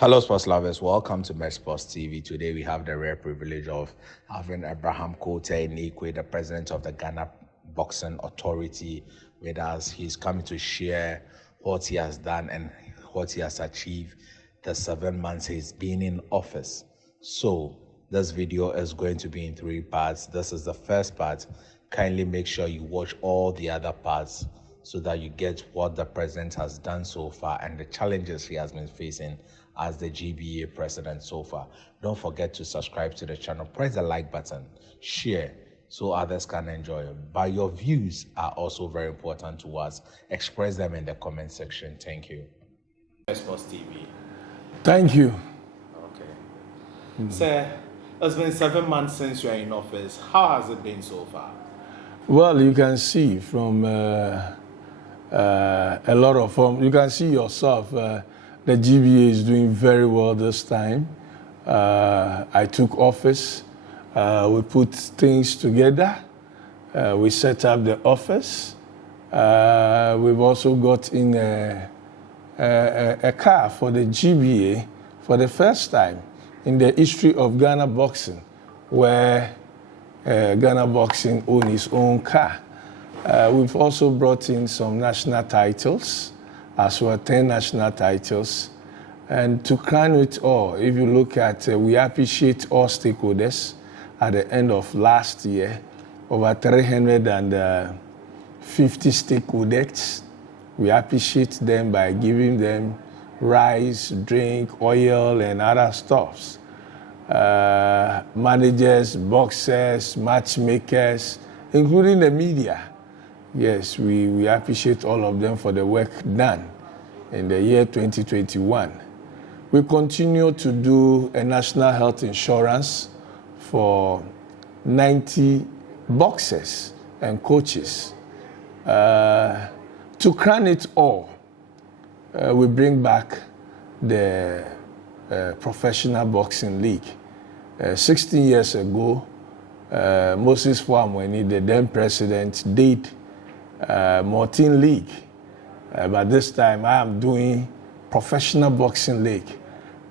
Hello, sports lovers. Welcome to Met Sports TV. Today, we have the rare privilege of having Abraham Kote Nikwe, the president of the Ghana Boxing Authority, with us. He's coming to share what he has done and what he has achieved the 7 months he's been in office. So, this video is going to be in 3 parts. This is the first part. Kindly make sure you watch all the other parts so that you get what the president has done so far and the challenges he has been facing as the GBA president so far. Don't forget to subscribe to the channel, press the like button, share so others can enjoy it. But your views are also very important to us. Express them in the comment section. Thank you. Sports TV. Thank you. Okay. Sir, it's been 7 months since you're in office. How has it been so far? Well, you can see from a lot of them, you can see yourself, the GBA is doing very well this time. I took office, we put things together, we set up the office. We've also got in a car for the GBA for the first time in the history of Ghana boxing, where Ghana Boxing owns its own car. We've also brought in some national titles, as well 10 national titles. And to crown it all, if you look at, we appreciate all stakeholders at the end of last year, over 350 stakeholders. We appreciate them by giving them rice, drink, oil, and other stuffs. Managers, boxers, matchmakers, including the media. Yes, we appreciate all of them for the work done in the year 2021. We continue to do a national health insurance for 90 boxers and coaches. To crown it all, we bring back the Professional Boxing League. 16 years ago, Moses Fuamweni, the then president, did Martin League. But this time I am doing Professional Boxing League.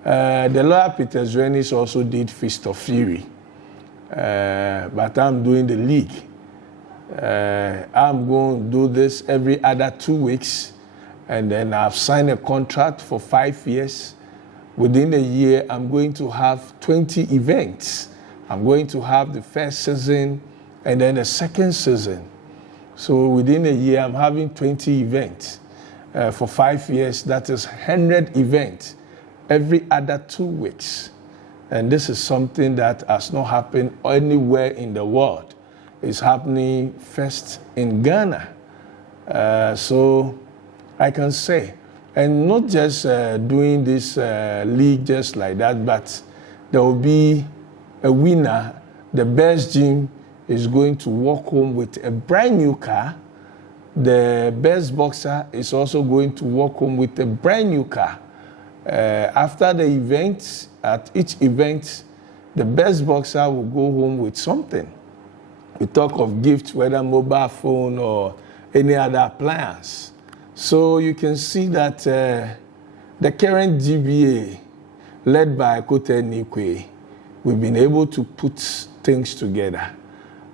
The lawyer Peter Zwenis also did Fist of Fury. But I'm doing the league. I'm going to do this every other 2 weeks. And then I've signed a contract for 5 years. Within a year, I'm going to have 20 events. I'm going to have the first season and then the second season. So within a year, I'm having 20 events. For 5 years, that is 100 events every other 2 weeks. And this is something that has not happened anywhere in the world. It's happening first in Ghana. So I can say, and not just doing this league just like that, but there will be a winner. The best gym is going to walk home with a brand new car. The best boxer is also going to walk home with a brand new car. After the event, at each event, the best boxer will go home with something. We talk of gifts, whether mobile phone or any other appliance. So you can see that the current GBA, led by Kote Nikwe, we've been able to put things together.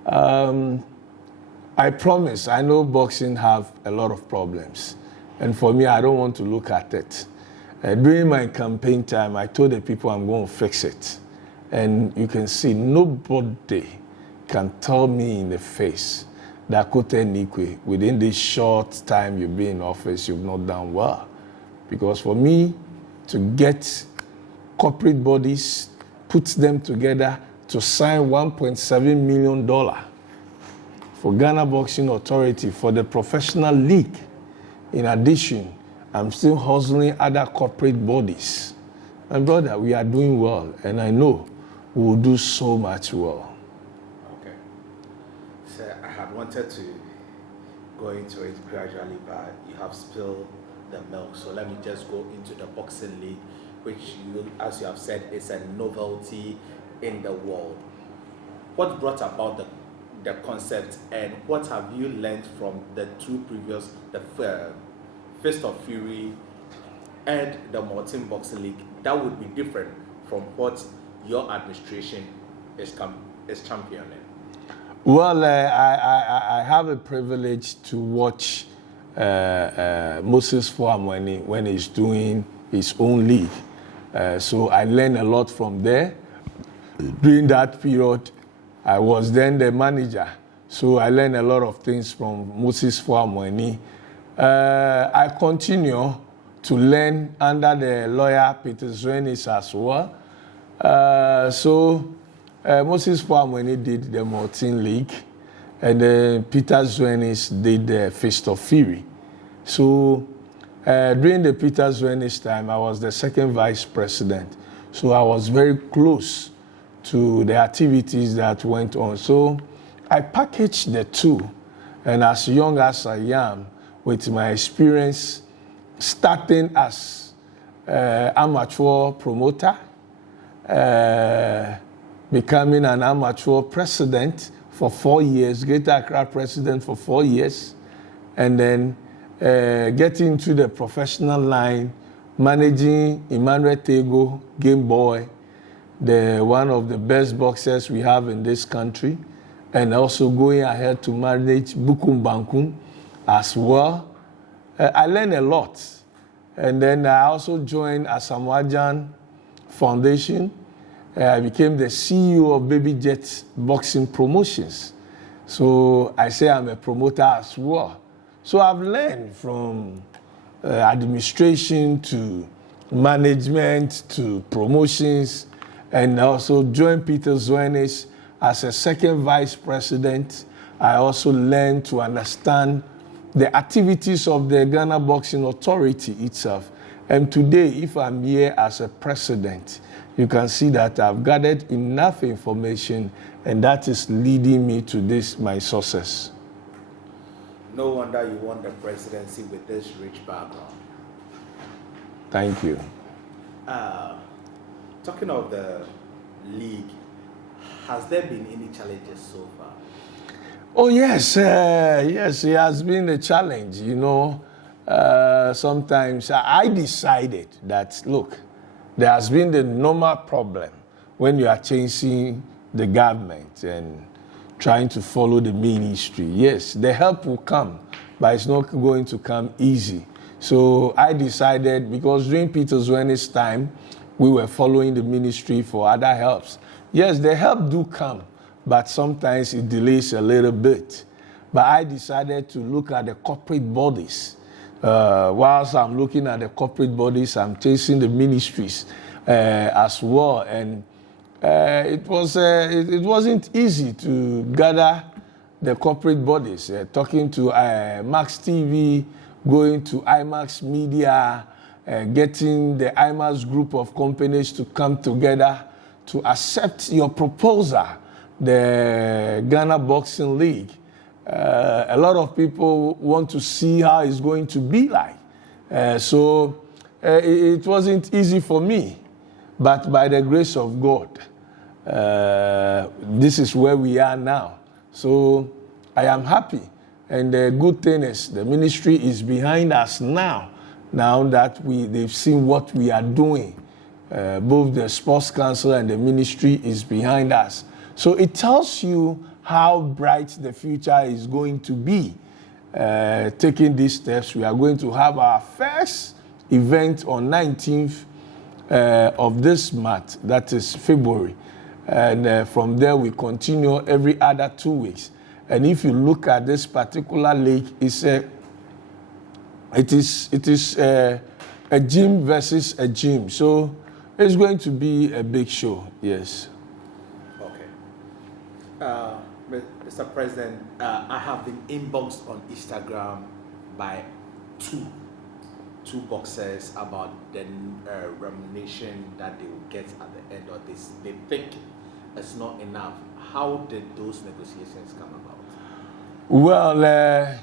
I promise, I know boxing have a lot of problems. And for me, I don't want to look at it. During my campaign time, I told the people I'm going to fix it. And you can see nobody can tell me in the face that Kote Nikwe, within this short time you've been in office, you've not done well. Because for me to get corporate bodies, put them together to sign $1.7 million for Ghana Boxing Authority for the professional league. In addition, I'm still hustling other corporate bodies. And brother, we are doing well, and I know we will do so much well. I had wanted to go into it gradually, but you have spilled the milk. So let me just go into the boxing league, which, as you have said, is a novelty in the world. What brought about the concept, and what have you learned from the two previous, the Fist of Fury and the Martin Boxing League that would be different from what your administration is championing? Well, I have a privilege to watch Moses Fuamweni when he's doing his own league. So I learned a lot from there. During that period, I was then the manager. So I learned a lot of things from Moses Fuamweni. I continue to learn under the lawyer Peter Zwenis as well. Moses Fuamweni did the Martin League, and then Peter Zwenis did the Fist of Fury. So during the Peter Zwenis time, I was the second vice president. So I was very close to the activities that went on. So I packaged the two, and as young as I am, with my experience starting as amateur promoter, becoming an amateur president for 4 years, Greater Accra president for 4 years, and then getting into the professional line, managing Emmanuel Tego, Game Boy, one of the best boxers we have in this country, and also going ahead to manage Bukum Bankum as well. I learned a lot. And then I also joined Asamoah Foundation. I became the CEO of Baby Jet Boxing Promotions. So I say I'm a promoter as well. So I've learned from administration to management to promotions, and also joined Peter Zwenis as a second vice president. I also learned to understand the activities of the Ghana Boxing Authority itself. And today, if I'm here as a president, you can see that I've gathered enough information, and that is leading me to this, my success. No wonder you won the presidency with this rich background. Thank you. Talking of the league, has there been any challenges so far? Oh, yes. Yes, it has been a challenge. You know, sometimes I decided that, look, there has been the normal problem when you are chasing the government and trying to follow the ministry. Yes, the help will come, but it's not going to come easy. So I decided, because during Peter Zwenis' time, we were following the ministry for other helps. Yes, the help do come, but sometimes it delays a little bit. But I decided to look at the corporate bodies. Whilst I'm looking at the corporate bodies, I'm chasing the ministries as well. And it wasn't easy to gather the corporate bodies. Talking to Max TV, going to IMAX Media, getting the IMAX group of companies to come together to accept your proposal, the Ghana Boxing League. A lot of people want to see how it's going to be like. So it wasn't easy for me, but by the grace of God, this is where we are now. So I am happy. And the good thing is the ministry is behind us now that they've seen what we are doing. Both the Sports Council and the ministry is behind us. So it tells you how bright the future is going to be. Taking these steps, we are going to have our first event on 19th of this month, that is February. And from there, we continue every other 2 weeks. And if you look at this particular league, it is a gym versus a gym. So it's going to be a big show, yes. Okay. Mr. President, I have been inboxed on Instagram by two boxers about the remuneration that they will get at the end of this. They think it's not enough. How did those negotiations come about? Well,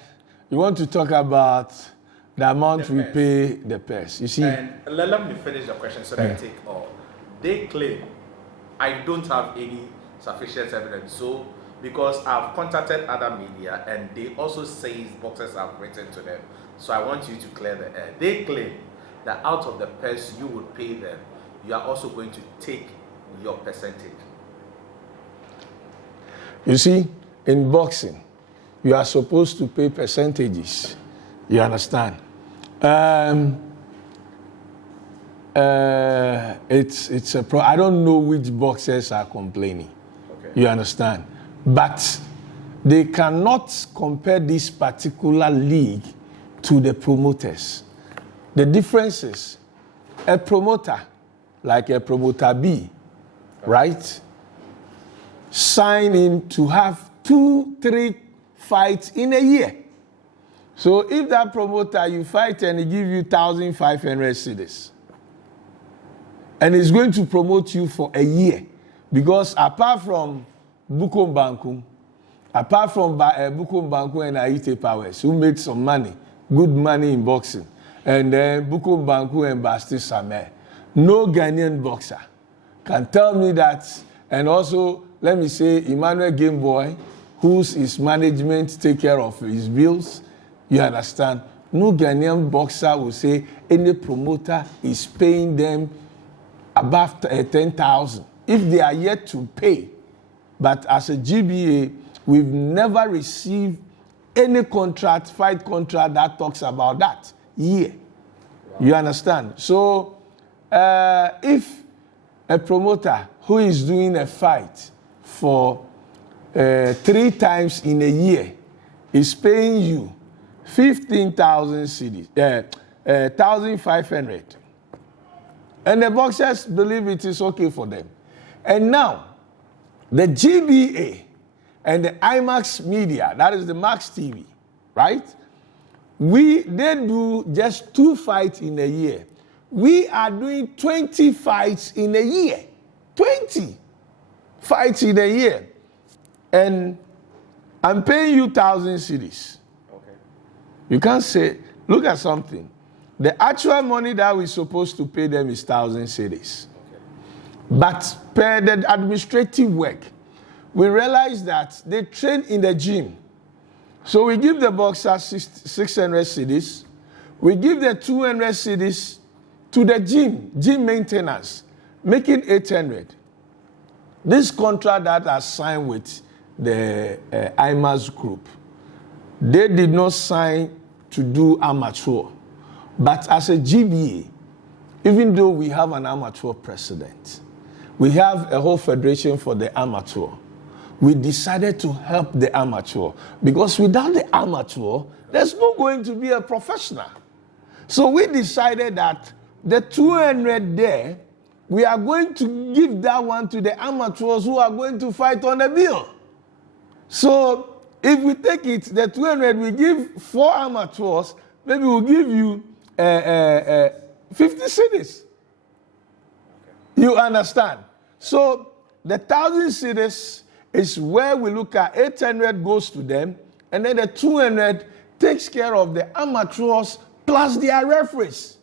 you want to talk about the amount we pay the pairs. You see? And let me finish the question so that I take all. They claim I don't have any sufficient evidence. So, because I've contacted other media and they also say boxers have written to them. So I want you to clear the air. They claim that out of the pairs you would pay them, you are also going to take your percentage. You see, in boxing, you are supposed to pay percentages. You understand? It's a I don't know which boxers are complaining. Okay. You understand? But they cannot compare this particular league to the promoters. The difference is a promoter, like a promoter B, right? Sign in to have 2-3 fights in a year. So if that promoter, you fight and he give you 1,500 cedis, and he's going to promote you for a year, because apart from Bukom Bankum, apart from Bukom Bankum and Aite Powers, who made some money, good money in boxing, and then Bukom Bankum and Basti Samer, no Ghanaian boxer can tell me that. And also, let me say, Emmanuel Gameboy, whose his management take care of his bills, you understand? No Ghanaian boxer will say any promoter is paying them above 10,000 if they are yet to pay. But as a GBA, we've never received any contract, fight contract that talks about that. Yeah. Wow. You understand? So if a promoter who is doing a fight for 3 times in a year is paying you 15,000 cedis, 1,500, and the boxers believe it is okay for them. And now, the GBA and the IMAX Media, that is the Max TV, right? They do just 2 fights in a year. We are doing 20 fights in a year. 20 fights in a year. And I'm paying you 1,000 cedis. Okay. You can't say, look at something. The actual money that we're supposed to pay them is 1,000 cedis. Okay. But per the administrative work, we realize that they train in the gym. So we give the boxers 600 cedis. We give the 200 cedis to the gym maintenance, making 800. This contract that I signed with the IMAS group, they did not sign to do amateur. But as a GBA, even though we have an amateur president, we have a whole federation for the amateur, we decided to help the amateur, because without the amateur, there's not going to be a professional. So we decided that the 200 there, we are going to give that one to the amateurs who are going to fight on the bill. So if we take it, the 200, we give 4 amateurs, maybe we'll give you 50 cedis. You understand? So the 1,000 cedis is where we look at 800 goes to them, and then the 200 takes care of the amateurs plus their referees.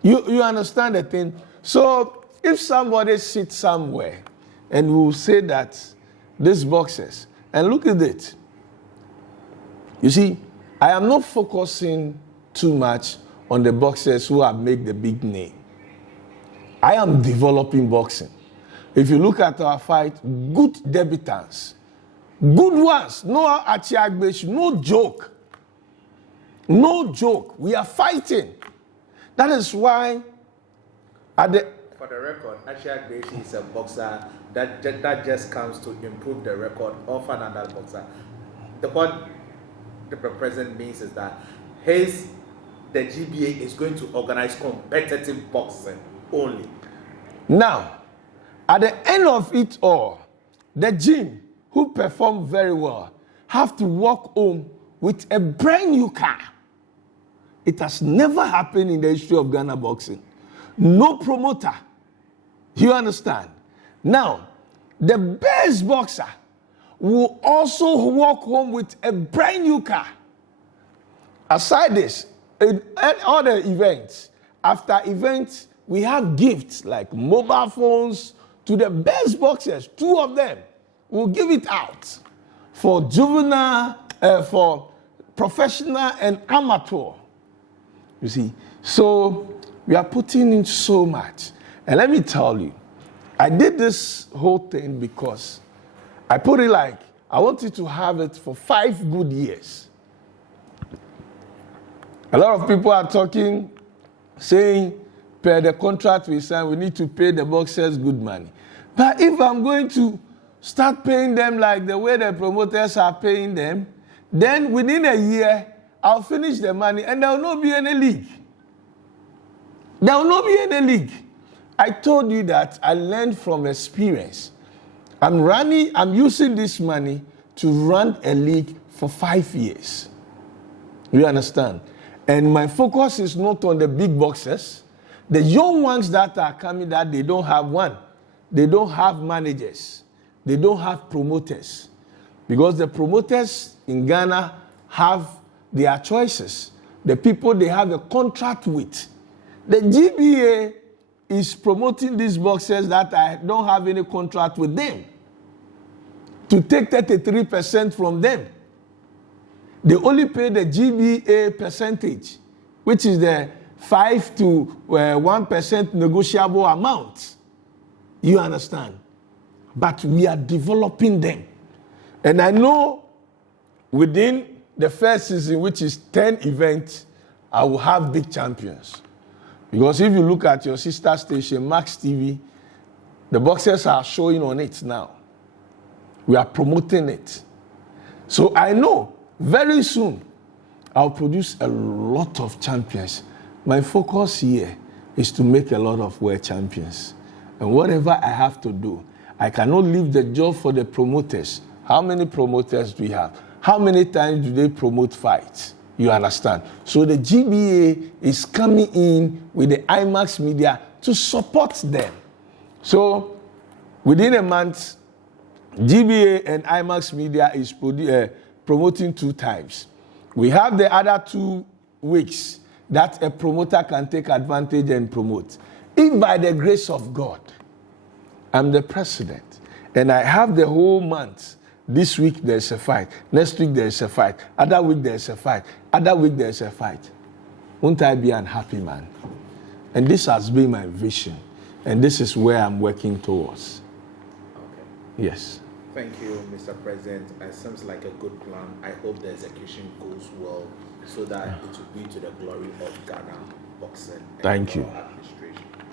You understand the thing? So if somebody sits somewhere and will say that these boxers, and look at it. You see, I am not focusing too much on the boxers who have made the big name. I am developing boxing. If you look at our fight, good debutants, good ones, no Achiagbesh, no joke. No joke. We are fighting. That is why, for the record, Achiagbesh is a boxer that just comes to improve the record of another boxer. What the president means is that the GBA is going to organize competitive boxing only. Now, at the end of it all, the gym, who perform very well, have to walk home with a brand new car. It has never happened in the history of Ghana boxing. No promoter. You understand? Now, the best boxer will also walk home with a brand new car. Aside this, in other events, after events, we have gifts like mobile phones to the best boxers. 2 of them will give it out for juvenile, for professional and amateur. You see, so We are putting in so much. And let me tell you, I did this whole thing because I put it like, I wanted to have it for 5 good years. A lot of people are talking, saying, per the contract we signed, we need to pay the boxers good money. But if I'm going to start paying them like the way the promoters are paying them, then within a year, I'll finish the money and there will not be any league. There will not be any league. I told you that I learned from experience. I'm using this money to run a league for 5 years. You understand? And my focus is not on the big boxers. The young ones that are coming, that they don't have one. They don't have managers. They don't have promoters. Because the promoters in Ghana have their choices. The people they have a contract with. The GBA is promoting these boxers that I don't have any contract with them. To take 33% from them. They only pay the GBA percentage, which is the 5 to 1% negotiable amount. You understand? But we are developing them. And I know within the first season, which is 10 events, I will have big champions. Because if you look at your sister station, Max TV, the boxers are showing on it now. We are promoting it. So I know very soon I'll produce a lot of champions. My focus here is to make a lot of world champions. And whatever I have to do, I cannot leave the job for the promoters. How many promoters do we have? How many times do they promote fights? You understand? So the GBA is coming in with the IMAX media to support them. So within a month, GBA and IMAX media is promoting 2 times. We have the other 2 weeks that a promoter can take advantage and promote. If by the grace of God, I'm the president, and I have the whole month, this week there's a fight, next week there's a fight, other week there's a fight, other week there's a fight, won't I be unhappy, man? And this has been my vision, and this is where I'm working towards. Okay. Yes. Thank you, Mr. President. It seems like a good plan. I hope the execution goes well so that it will be to the glory of Ghana boxing. Thank you.